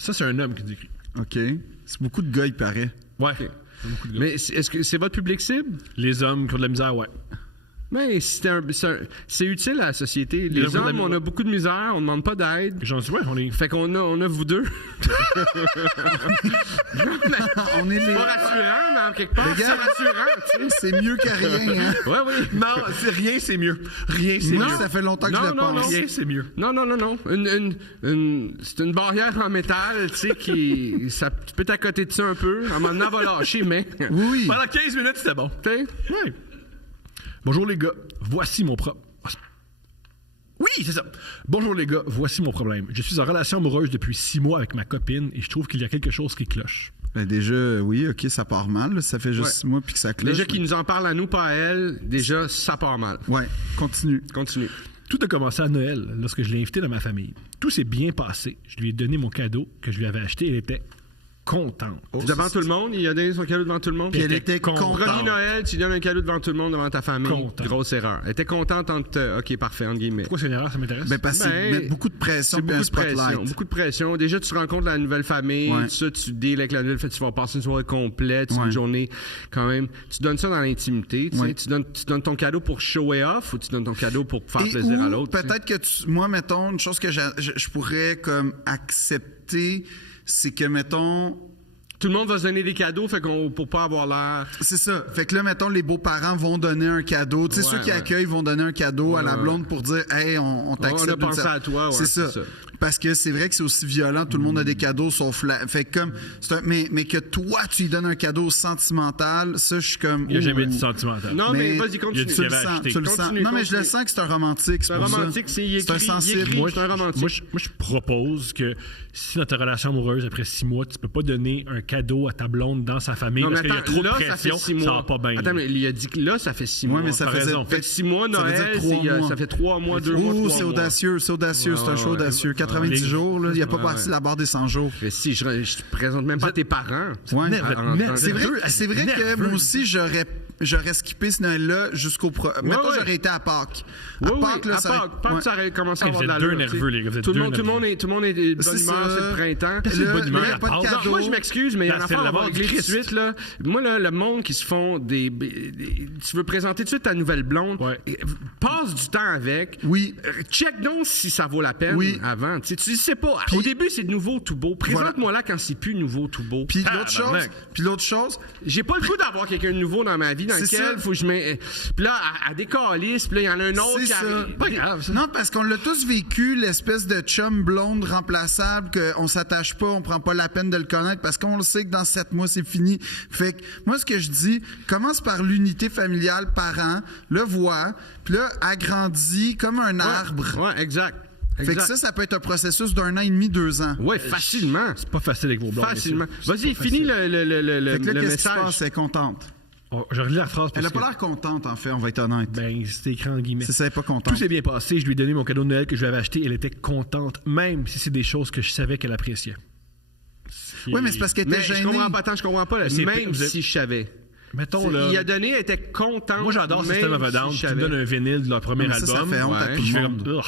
Ça, c'est un homme qui dit. OK. C'est beaucoup de gars, il paraît. Ouais. Okay. Mais est-ce que c'est votre public cible? Les hommes qui ont de la misère, ouais. Mais c'est utile à la société. Les hommes, on a beaucoup de misère, on ne demande pas d'aide. J'en suis, ouais, on est. Fait qu'on a vous deux. On est les... Pas rassurant, mais en quelque part, c'est rassurant. C'est mieux que rien, hein? Oui. Non, c'est rien, c'est mieux. Rien, c'est Moi, mieux. ça fait longtemps que je le pense. Rien, c'est mieux. Non. C'est une barrière en métal, tu sais, qui. Ça peut t'accoter de ça un peu. À un moment donné, elle va lâcher, mais. Oui. Pendant 15 minutes, c'était bon. Tu sais? Ouais. Bonjour les gars, voici mon problème. Oui, c'est ça. Bonjour les gars, voici mon problème. Je suis en relation amoureuse depuis 6 mois avec ma copine et je trouve qu'il y a quelque chose qui cloche. Ben déjà, oui, OK, ça part mal. Là. Ça fait juste 6 mois puis que ça cloche. Déjà qu'il nous en parle à nous, pas à elle, déjà, ça part mal. Ouais, continue. Tout a commencé à Noël, lorsque je l'ai invité dans ma famille. Tout s'est bien passé. Je lui ai donné mon cadeau que je lui avais acheté. Elle était contente. Devant tout le monde, il a donné son cadeau devant tout le monde. Puis elle était contente. Premier Noël, tu donnes un cadeau devant tout le monde, devant ta famille. Contente. Grosse erreur. Elle était contente entre... OK, parfait, entre guillemets. Pourquoi c'est une erreur, ça m'intéresse? Ben parce que c'est mettre beaucoup de pression C'est puis un spotlight. beaucoup de pression. Déjà, tu rencontres la nouvelle famille, Ouais. tout ça, tu deals avec la nouvelle famille, tu vas passer une soirée complète, Ouais. une journée quand même. Tu donnes ça dans l'intimité. Tu sais. Ouais. Tu donnes ton cadeau pour show it off ou tu donnes ton cadeau pour faire Et plaisir ou à l'autre. peut-être que moi, mettons, une chose que je pourrais comme accepter, c'est que, mettons... Tout le monde va se donner des cadeaux, fait qu'on pour pas avoir l'air... C'est ça. Fait que là, mettons, les beaux-parents vont donner un cadeau. Tu sais, ceux qui accueillent vont donner un cadeau à la blonde pour dire « Hey, on t'accepte. » On a pensé à toi. Ouais, c'est ça. Parce que c'est vrai que c'est aussi violent. Tout le monde a des cadeaux sauf la... Fait que comme... Mais que toi, tu lui donnes un cadeau sentimental, ça, je suis comme... Il n'y a jamais de sentimental. Non, mais vas-y, continue. Tu le sens. Continue, non, mais je le sens que c'est un romantique. C'est un romantique, c'est un sensible. Moi, c'est un romantique. je propose que si dans ta relation amoureuse, après 6 mois, tu peux pas donner un cadeau à ta blonde dans sa famille parce qu'il y a trop de pression, ça va pas bien. Attends, mais il a dit que là, ça fait 6 mois. Oui, mais ça faisait... Fait 6 mois, Noël, ça fait 3 mois, 2 mois, 3 mois. C'est audacieux, c'est un show audacieux. 90 jours, là, il n'y a pas parti la barre des 100 jours. Mais si, je te présente même pas tes parents. Ouais. C'est vrai que moi aussi, j'aurais skippé ce Noël-là jusqu'au... Mettons, j'aurais été à Pâques. À Pâques, ça aurait commencé à avoir de la deux nerveux, les gars. Tout le monde est de bonne humeur, c'est le printemps. Moi, je m'excuse, mais il y a une affaire à voir régler tout de suite. Là. Moi, là, le monde qui se font des... Tu veux présenter tout de suite ta nouvelle blonde, passe du temps avec. Oui. Check donc si ça vaut la peine avant. Tu sais pas. Au début, c'est nouveau tout beau. Présente-moi là quand c'est plus nouveau tout beau. Puis l'autre chose... J'ai pas le goût d'avoir quelqu'un de nouveau dans ma vie dans lequel faut que je mette... Puis là, à décalisse, puis là, il y en a un autre qui arrive. Pas grave, ça. Non, parce qu'on l'a tous vécu, l'espèce de chum blonde remplaçable, qu'on s'attache pas, on prend pas la peine de le connaître, parce qu'on le sait que dans 7 mois, c'est fini. Fait que moi, ce que je dis, commence par l'unité familiale parent, le vois, puis là, agrandit comme un arbre. Ouais, exact. Fait que ça peut être un processus d'1 an et demi, 2 ans. Oui, facilement. C'est pas facile avec vos blondes. Facilement. Vas-y, finis le qu'est-ce qui se message. passe? Elle est contente. Oh, je relis la phrase parce Elle a pas l'air contente, en fait, on va être honnête. Ben, c'était écrit en guillemets. C'est ça, elle est pas contente. Tout s'est bien passé. Je lui ai donné mon cadeau de Noël que je lui avais acheté. Elle était contente, même si c'est des choses que je savais qu'elle appréciait. Oui, mais c'est parce qu'elle était gênée. Je comprends pas. Même si je savais. Mettons, là. Il a donné, elle était contente. Moi, j'adore System of a Down. Tu me donnes un vinyle de leur premier album. Ça fait honte à tout le monde.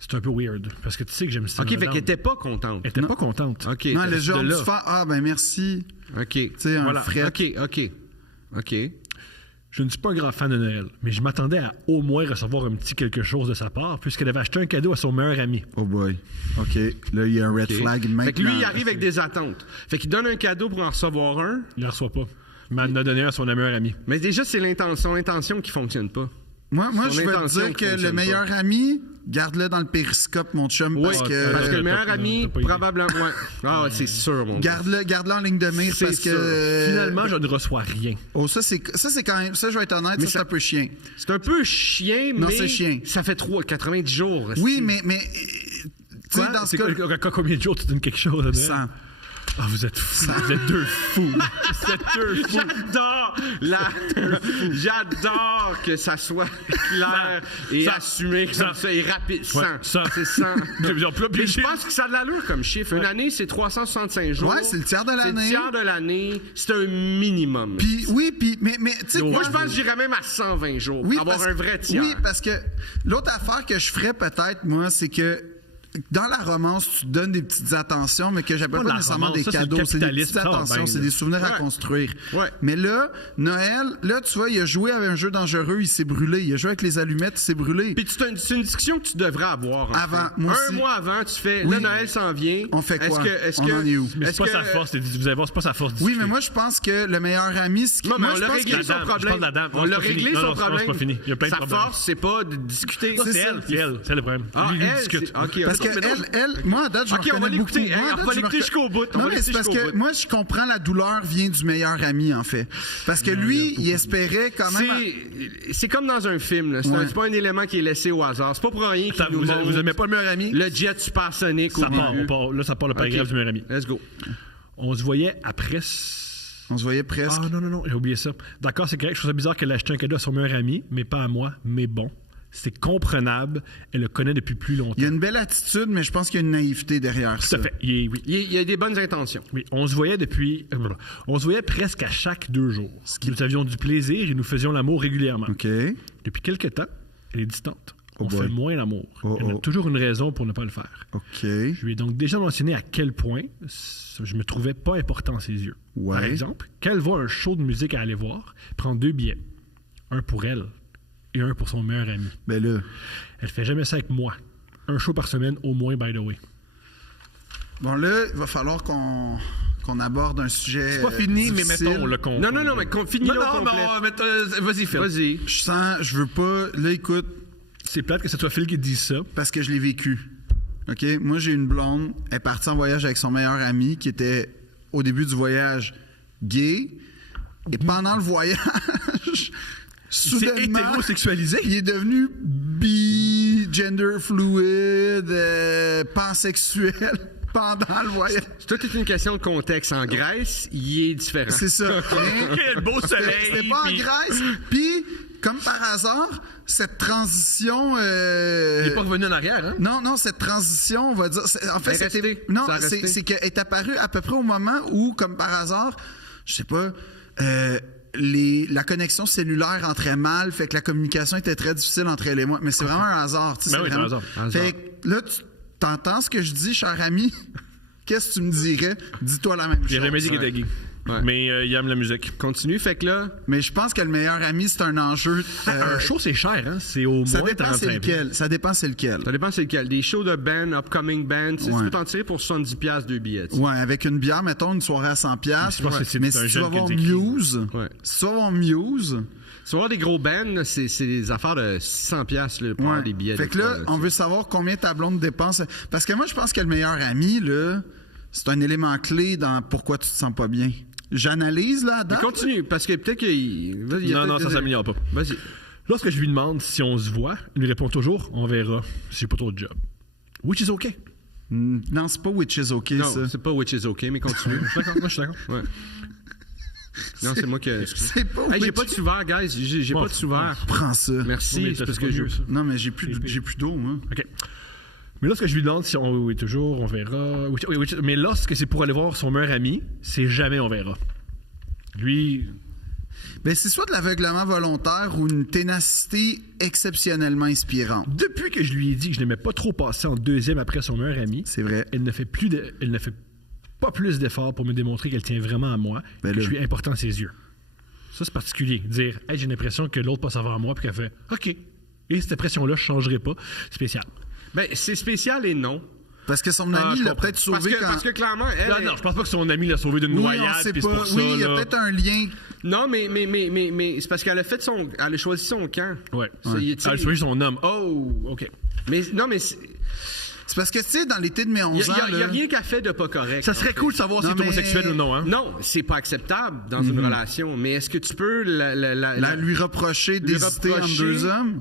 C'est un peu weird. Parce que tu sais que j'aime System of a Down. OK, fait qu'elle était pas contente. Elle était pas contente. OK. Non, elle a genre dû faire « Ah, ben merci. » OK. Tu sais, un fret. OK. Je ne suis pas un grand fan de Noël, mais je m'attendais à au moins recevoir un petit quelque chose de sa part, puisqu'elle avait acheté un cadeau à son meilleur ami. Oh boy. OK. Là, il y a un red flag maintenant. Fait que lui, il arrive avec des attentes. Fait qu'il donne un cadeau pour en recevoir un. Il ne le reçoit pas. Il m'en a donné un à son meilleur ami. Mais déjà, c'est son intention qui fonctionne pas. Moi je vais te dire que le meilleur ami, garde-le dans le périscope, mon chum, parce que le meilleur ami, probablement... Ouais. Ah, c'est sûr, mon gars. Garde-le en ligne de mire, parce que... Finalement, je ne reçois rien. Oh, ça, c'est quand même... Ça, je vais être honnête, c'est un peu chien. C'est un peu chien, mais... Non, c'est chien. Ça fait 90 jours. Oui, mais... Tu sais, dans ce cas... Combien de jours tu donnes quelque chose? 100. Ah, vous êtes fous. Vous êtes deux fous. Vous êtes deux fous. J'adore que ça soit clair et assumé comme ça et rapide. 100. C'est 100. Puis je pense que ça a de l'allure comme chiffre. Une année, c'est 365 jours. Ouais, c'est le tiers de l'année. C'est le tiers de l'année. C'est un minimum. Puis, mais tu sais quoi? Moi, je pense que j'irais même à 120 jours pour avoir un vrai tiers. Oui, parce que l'autre affaire que je ferais peut-être, moi, c'est que dans la romance, tu donnes des petites attentions, mais que j'appelle pas nécessairement des cadeaux. C'est des petites attentions, c'est des souvenirs à construire. Ouais. Mais là, Noël, là, tu vois, il a joué avec un jeu dangereux, il s'est brûlé. Il a joué avec les allumettes, il s'est brûlé. Puis c'est une discussion que tu devrais avoir. Avant, moi aussi. Un mois avant, tu fais, là, Noël s'en vient. On fait quoi? On en est où? Mais c'est pas sa force, vous allez voir, c'est pas sa force. Oui, mais moi, je pense que le meilleur ami, c'est Non, mais on l'a réglé son problème. On l'a réglé son problème. C'est pas fini. Il y a plein de Sa problèmes. force, c'est pas de discuter. C'est le problème. Parce que moi, à date, je reconnais beaucoup. On va l'écouter jusqu'au bout. Non, mais c'est parce que moi, je comprends la douleur vient du meilleur ami, en fait. Parce que lui, il espérait quand même... C'est comme dans un film. C'est pas un élément qui est laissé au hasard. C'est pas pour rien qu'il nous montre... Vous aimez pas le meilleur ami? Le jet supersonique au début. Là, ça part le paragraphe du meilleur ami. Let's go. On se voyait après... On se voyait presque. Ah non, j'ai oublié ça. D'accord, c'est correct. Je trouve ça bizarre qu'elle ait acheté un cadeau à son meilleur ami, mais pas à moi, mais bon. C'est comprenable. Elle le connaît depuis plus longtemps. Il y a une belle attitude, mais je pense qu'il y a une naïveté derrière ça. Tout à fait. Il y a des bonnes intentions. Oui, on se voyait on se voyait presque à chaque 2 jours. Nous avions du plaisir et nous faisions l'amour régulièrement. OK. Depuis quelque temps, elle est distante. On boy. fait moins l'amour. Elle a toujours une raison pour ne pas le faire. OK. Je lui ai donc déjà mentionné à quel point je me trouvais pas important à ses yeux. Ouais. Par exemple, quand elle voit un show de musique à aller voir, elle prend 2 billets. Un pour elle et un pour son meilleur ami. Ben là... Elle fait jamais ça avec moi. Un show par semaine au moins, by the way. Bon, là, il va falloir qu'on aborde un sujet. C'est pas fini, difficile. mais mettons le compte. Non, mais finis-le au complet. Vas-y, Phil. Vas-y. Je veux pas... Là, écoute... C'est plate que ce soit Phil qui dise ça. Parce que je l'ai vécu. OK? Moi, j'ai une blonde. Elle est partie en voyage avec son meilleur ami qui était, au début du voyage, gay. Et pendant le voyage, soudainement... C'est hétérosexualisé? Il est devenu gender fluid, pansexuel pendant le voyage. Tout est une question de contexte. En Grèce, il est différent. C'est ça. Quel beau soleil! C'était pas en Grèce. Puis, comme par hasard, cette transition... Il n'est pas revenu en arrière, hein? Non, cette transition, on va dire... En fait, c'était... Non, c'est qu'elle est apparue à peu près au moment où, comme par hasard, je sais pas... la connexion cellulaire entrait mal, fait que la communication était très difficile entre elle et moi. Mais c'est vraiment un hasard. Ben oui, c'est un hasard. Fait que là, tu t'entends ce que je dis, cher ami? Qu'est-ce que tu me dirais? Dis-toi la même chose. Il n'a jamais dit qu'il était gay. Ouais. Mais il aime la musique. Continue, fait que là... Mais je pense que le meilleur ami, c'est un enjeu... un show, c'est cher, hein? C'est au moins 35$. Ça dépend c'est lequel. Ça dépend c'est lequel. Des shows de band, upcoming band, tu peux t'en tirer pour 70$ 2 billets. Ouais, avec une bière, mettons, une soirée à 100$. Mais si tu vas voir Muse... Si tu vas voir Muse... Si tu vas voir des gros bands, c'est des affaires de 600$ pour avoir des billets. Fait que là, on veut savoir combien ta blonde dépense. Parce que moi, je pense que le meilleur ami, là, c'est un élément clé dans pourquoi tu te sens pas bien. J'analyse, là, à date. Continue, parce que peut-être qu'il... Non, ça s'améliore pas. Vas-y. Lorsque je lui demande si on se voit, il me répond toujours « On verra si j'ai pas trop de job ». Which is OK. Non, c'est pas which is OK, non, ça. Non, c'est pas which is OK, mais continue. Je suis d'accord. Ouais. Non, c'est moi qui... C'est pas j'ai pas de sous-verre, guys. J'ai pas de sous-verre. Prends ça. Merci, c'est parce que je... Non, mais j'ai plus d'eau, moi. OK. Mais lorsque je lui demande si on oui, toujours, on verra. Oui, mais lorsque c'est pour aller voir son meilleur ami, c'est jamais on verra. Lui. Ben, c'est soit de l'aveuglement volontaire ou une ténacité exceptionnellement inspirante. Depuis que je lui ai dit que je n'aimais pas trop passer en deuxième après son meilleur ami, c'est vrai. Elle ne fait pas plus d'efforts pour me démontrer qu'elle tient vraiment à moi, que je suis important à ses yeux. Ça, c'est particulier. Dire, hey, j'ai l'impression que l'autre passe avant moi, puis qu'elle fait, OK. Et cette impression-là, je ne changerai pas. Spécial. Ben, c'est spécial et non. Parce que son ami l'a peut-être sauvé parce que clairement, elle... Non, je pense pas que son ami l'a sauvé d'une noyade. Puis c'est pour ça, il y a peut-être un lien. Non, mais c'est parce qu'elle a fait elle a choisi son camp. Ouais. Elle a choisi son homme. Oh, OK. Mais non, mais... C'est parce que, tu sais, dans l'été de mes 11 ans... Il n'y a rien qu'elle fait de pas correct. Ça serait cool de savoir si c'est homosexuel ou non, hein? Non, c'est pas acceptable dans une relation. Mais est-ce que tu peux lui reprocher d'hésiter entre deux hommes?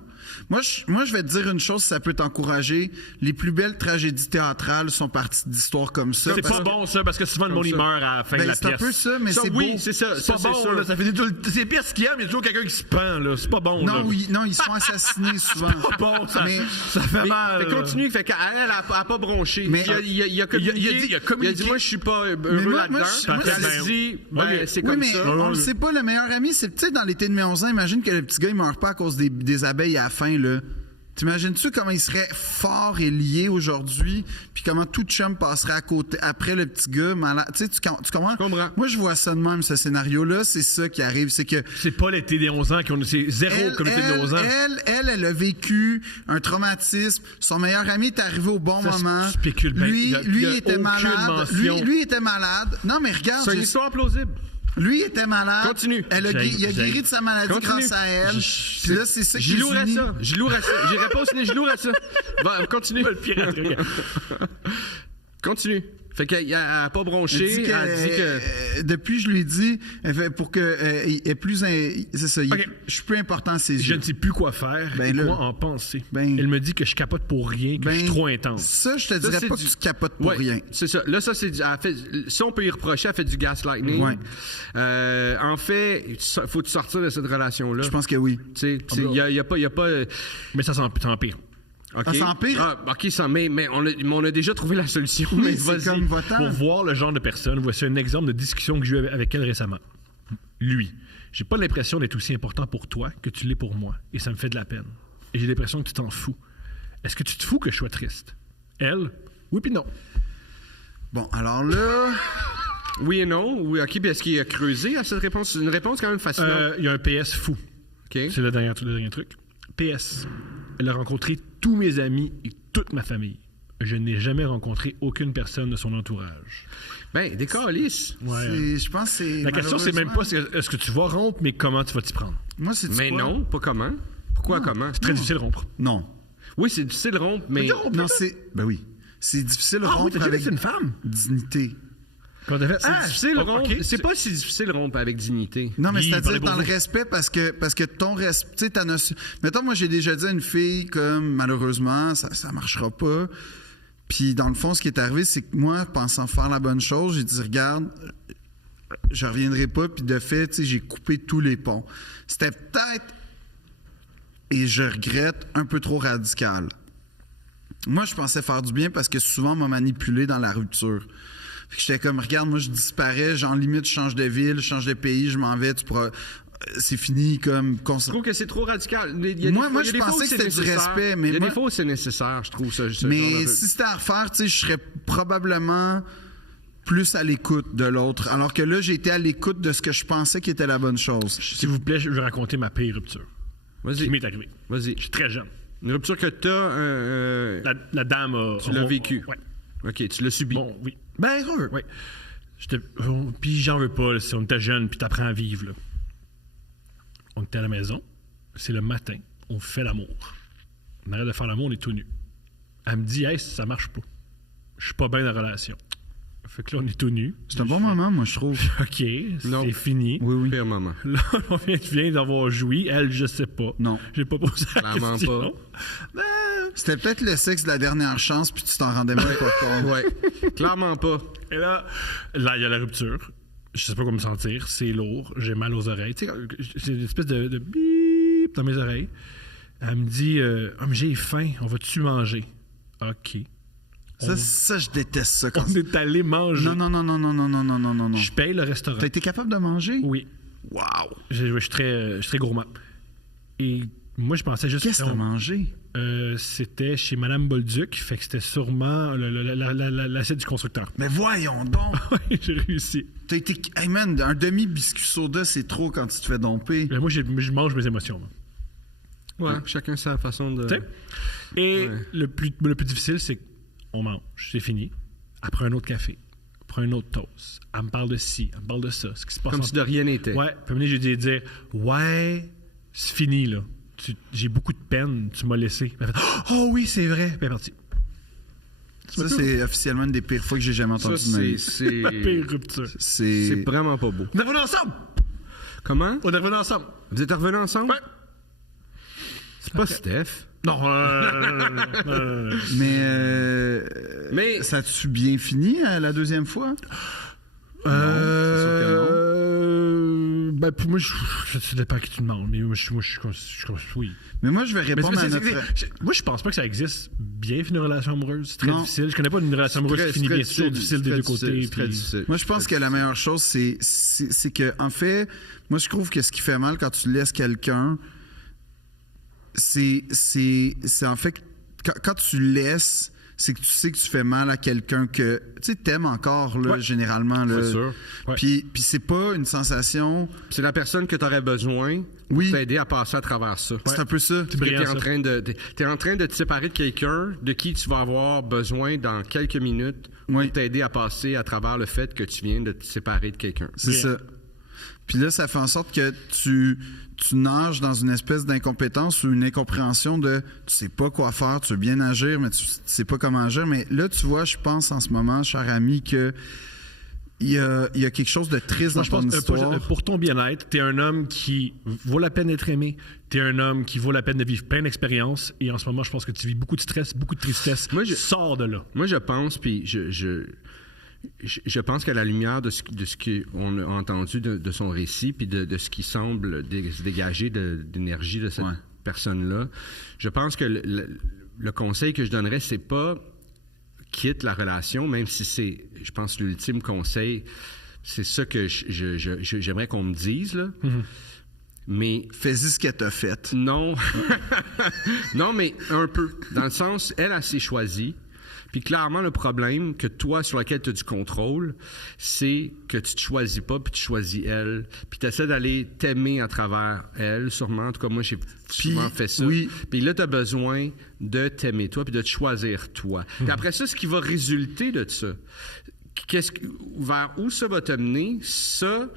Moi, je vais te dire une chose, ça peut t'encourager. Les plus belles tragédies théâtrales sont parties d'histoires comme ça. C'est pas bon, ça, parce que souvent, le monde, il meurt à la fin de la pièce. C'est un peu ça, mais c'est beau. Oui, c'est ça. C'est pas bon, là. Ça fait c'est pire ce qu'il y a, mais il y a toujours quelqu'un qui se pend, là. C'est pas bon, là. Non, ils sont assassinés souvent. C'est pas bon, ça fait mal. Continue, fait qu'elle a pas bronché. Mais il a communiqué. Il a dit, moi, je suis pas heureux là-dedans. Elle dit, c'est comme ça. Oui, mais on le sait pas, le meilleur ami, c'est, tu sais, dans l'été de mes 11 ans, imagine que le petit gars, il meurt pas à cause des abeilles à la fin, là. T'imagines-tu comment il serait fort et lié aujourd'hui, puis comment tout chum passerait à côté, après le petit gars malade? Tu sais, tu comprends? Je comprends. Moi, je vois ça de même, ce scénario-là. C'est ça qui arrive. C'est que. C'est pas l'été des 11 ans, c'est zéro comme l'été des 11 ans. Elle a vécu un traumatisme. Son meilleur ami est arrivé au bon moment. Spécule bien. Lui était malade. Lui était malade. Non, mais regarde. C'est une histoire plausible. Lui était malade. Continue. Il a guéri de sa maladie grâce à elle. Puis là, c'est ça qui J'y louerais unit. ça. J'irai pas au ciné, j'y louerais ça. Va, continue. Le pire truc. Continue. Fait qu'elle n'a pas bronché. Elle dit que. Depuis, je lui ai dit, pour que il est plus. C'est ça. Okay. Je suis plus important à ses yeux. Je ne sais plus quoi faire et quoi en penser. Elle me dit que je capote pour rien, que je suis trop intense. Ça, je te dirais pas que tu capotes pour rien. C'est ça. Là, ça, ça, on peut y reprocher. Elle fait du gaslighting. Ouais. En fait, il faut sortir de cette relation-là. Je pense que oui. Il n'y a pas. Mais ça s'empire. Okay. Ça s'empire? OK, mais on a déjà trouvé la solution. Oui, mais c'est comme votant. Pour voir le genre de personne, voici un exemple de discussion que j'ai eu avec elle récemment. Lui, j'ai pas l'impression d'être aussi important pour toi que tu l'es pour moi. Et ça me fait de la peine. Et j'ai l'impression que tu t'en fous. Est-ce que tu te fous que je sois triste? Elle? Oui puis non. Bon, alors là... Oui et non. Oui, OK, puis est-ce qu'il a creusé à cette réponse? C'est une réponse quand même fascinante. Il y a un PS fou. Okay. C'est le dernier truc. PS. Elle a rencontré tous mes amis et toute ma famille. Je n'ai jamais rencontré aucune personne de son entourage. Ben, des câlisses. Ouais. Je pense que c'est... La question, c'est même pas est-ce que tu vas rompre, mais comment tu vas t'y prendre. Moi, c'est Mais quoi? non, pas comment. Pourquoi comment? C'est très difficile de rompre. Non. Oui, c'est difficile de rompre, mais... Non, c'est... Ben oui. C'est difficile de rompre avec une femme. Dignité. Quand t'as fait... C'est difficile de rompre. Okay. C'est pas si difficile de rompre avec dignité. Non, mais c'est-à-dire dans le vous. respect, parce que ton respect... Tu sais, ta notion... Mettons, moi, j'ai déjà dit à une fille comme, malheureusement, ça marchera pas. Puis, dans le fond, ce qui est arrivé, c'est que moi, pensant faire la bonne chose, j'ai dit, regarde, je reviendrai pas. Puis, de fait, tu sais, j'ai coupé tous les ponts. C'était peut-être, et je regrette, un peu trop radical. Moi, je pensais faire du bien parce que souvent, on m'a manipulé dans la rupture. Fait que j'étais comme, regarde, moi, je disparais, genre, limite, je change de ville, je change de pays, je m'en vais, tu pourras... C'est fini comme... Je trouve que c'est trop radical. Moi, je pensais que c'était du respect, mais... Il y a des fois où c'est nécessaire, je trouve ça. Mais si c'était à refaire, tu sais, je serais probablement plus à l'écoute de l'autre. Alors que là, j'ai été à l'écoute de ce que je pensais qui était la bonne chose. S'il vous plaît, je vais raconter ma pire rupture. Vas-y. Qui m'est arrivée. Vas-y. Je suis très jeune. Une rupture que t'as... La dame a... Tu l'as vécue. Ouais. OK, tu l'as subi. Bon, oui. Ben, oui. Puis j'en veux pas, là, si on était jeune, puis t'apprends à vivre, là. On était à la maison, c'est le matin, on fait l'amour. On arrête de faire l'amour, on est tout nus. Elle me dit, hey, ça marche pas. Je suis pas bien dans la relation. Fait que là, on est tout nus. C'est un bon moment, moi, je trouve. OK, c'est fini. Oui. Pire moment. Là, on vient d'avoir joui. Elle, je sais pas. Non. J'ai pas posé la Clairement question. pas. C'était peut-être le sexe de la dernière chance, puis tu t'en rendais même pas compte. Ouais. Clairement pas. Et là, il y a la rupture. Je sais pas comment me sentir. C'est lourd. J'ai mal aux oreilles. Tu sais, c'est une espèce de bip dans mes oreilles. Elle me dit mais j'ai faim. On va-tu manger? OK. Ça, je déteste ça. Quand on est allé manger. Non. Je paye le restaurant. T'as été capable de manger? Oui. Wow! Je suis très gourmand. Et moi, je pensais juste... Qu'est-ce que t'as mangé? C'était chez Mme Bolduc, fait que c'était sûrement l'assiette du constructeur. Mais voyons donc! Oui, j'ai réussi. T'as été... Hey man, un demi-biscuit soda, c'est trop quand tu te fais domper. Moi, je mange mes émotions. Ouais, chacun sa façon de... T'sais? Et le plus difficile, c'est qu'on mange, c'est fini. Après un autre café, après un autre toast. Elle me parle de ci, elle me parle de ça. Ce qui se passe comme si de rien n'était. Ouais, puis j'ai dû dire, ouais, c'est fini, là. J'ai beaucoup de peine, tu m'as laissé. Elle fait, oh oui, c'est vrai. Puis elle est partie. Ça, c'est officiellement une des pires fois que j'ai jamais entendu de ma vie. C'est la pire rupture. C'est vraiment pas beau. On est revenus ensemble! Comment? On est revenus ensemble. Vous êtes revenus ensemble? Ouais. C'est pas Steph. Non. Mais ça a-tu bien fini la deuxième fois? Non, c'est sûr que non. Ben, pour moi, ça dépend qui tu demandes, mais moi, je oui. Mais moi, je vais répondre à notre... Moi, je pense pas que ça existe bien une relation amoureuse. C'est très difficile. Je connais pas une relation amoureuse qui finit bien. C'est difficile des deux côtés. Moi, je pense que la meilleure chose, c'est que, en fait, moi, je trouve que ce qui fait mal quand tu laisses quelqu'un c'est en fait, quand tu laisses, c'est que tu sais que tu fais mal à quelqu'un que tu t'aimes encore, là, généralement. Là. C'est sûr. Ouais. Puis c'est pas une sensation... C'est la personne que tu aurais besoin pour t'aider à passer à travers ça. C'est un peu ça. T'es en train de te séparer de quelqu'un de qui tu vas avoir besoin dans quelques minutes pour t'aider à passer à travers le fait que tu viens de te séparer de quelqu'un. C'est ça. Puis là, ça fait en sorte que tu nages dans une espèce d'incompétence ou une incompréhension de tu sais pas quoi faire, tu veux bien agir, mais tu sais pas comment agir. Mais là, tu vois, je pense en ce moment, cher ami, que il y a quelque chose de triste dans ton histoire. Pour ton bien-être, t'es un homme qui vaut la peine d'être aimé, t'es un homme qui vaut la peine de vivre plein d'expériences, et en ce moment, je pense que tu vis beaucoup de stress, beaucoup de tristesse. Sors de là. Moi, je pense, puis je pense qu'à la lumière de ce qu'on a entendu de son récit, puis de ce qui semble se dégager d'énergie de cette personne-là, je pense que le conseil que je donnerais, c'est pas quitte la relation, même si c'est, je pense, l'ultime conseil, c'est ça que j'aimerais qu'on me dise, là. Mm-hmm. Mais... Fais-y ce qu'elle t'a fait. Non. Non, mais un peu. Dans le sens, elle s'est choisie. Puis clairement, le problème que toi, sur lequel tu as du contrôle, c'est que tu te choisis pas, puis tu choisis elle. Puis tu essaies d'aller t'aimer à travers elle, sûrement. En tout cas, moi, j'ai souvent fait ça. Oui. Puis là, tu as besoin de t'aimer toi, puis de te choisir toi. Puis après ça, ce qui va résulter de ça, vers où ça va te mener, ça...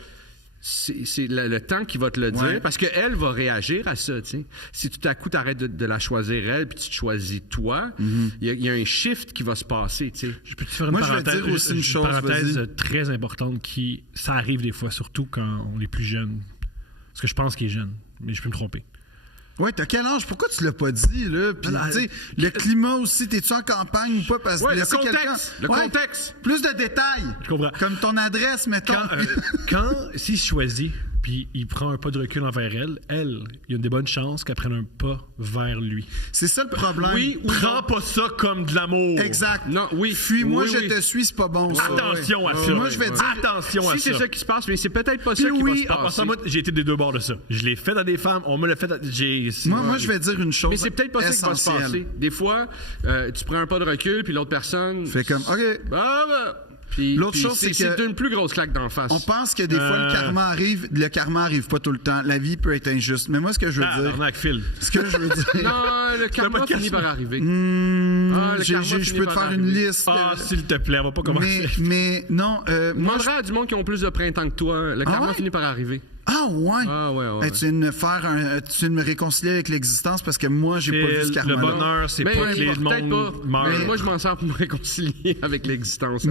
C'est le temps qui va te le dire, parce qu'elle va réagir à ça. T'sais. Si tout à coup, tu arrêtes de la choisir elle, puis tu te choisis toi, il y a un shift qui va se passer. T'sais. Je peux te faire une parenthèse très importante ça arrive des fois, surtout quand on est plus jeune. Parce que je pense qu'il est jeune, mais je peux me tromper. Ouais, t'as quel âge? Pourquoi tu l'as pas dit, là? Puis, tu sais, le climat aussi, t'es-tu en campagne ou pas? Parce que le contexte. Plus de détails. Je comprends. Comme ton adresse, mettons. S'il choisit, puis il prend un pas de recul envers elle, il y a des bonnes chances qu'elle prenne un pas vers lui. C'est ça le problème. Oui, prends pas ça comme de l'amour. Exact. Non, oui. Fuis-moi, je te suis, c'est pas bon, ça. Attention à ça. Moi, je vais dire... Attention à ça. Si c'est ça qui se passe, mais c'est peut-être pas ça qui va se passer. Moi, j'ai été des deux bords de ça. Je l'ai fait à des femmes, on me l'a fait Moi, je vais dire une chose. Mais c'est peut-être pas ça qui va se passer. Des fois, tu prends un pas de recul, puis l'autre personne... Fait comme, OK. L'autre chose, c'est que c'est une plus grosse claque d'en face. On pense que des fois, le karma arrive pas tout le temps. La vie peut être injuste. Mais moi, ce que je veux dire... Ce que je veux dire... Non, le karma finit par arriver. Je peux te faire une liste. S'il te plaît, on va pas commencer. Mais non... Demanderai à du monde qui ont plus de printemps que toi. Le karma finit par arriver. Ah ouais? Tu viens de me réconcilier avec l'existence parce que moi, j'ai pas vu ce karma-là. Le bonheur, c'est pas que les monde meurt. Mais moi, je m'en sers pour me réconcilier avec l'existence.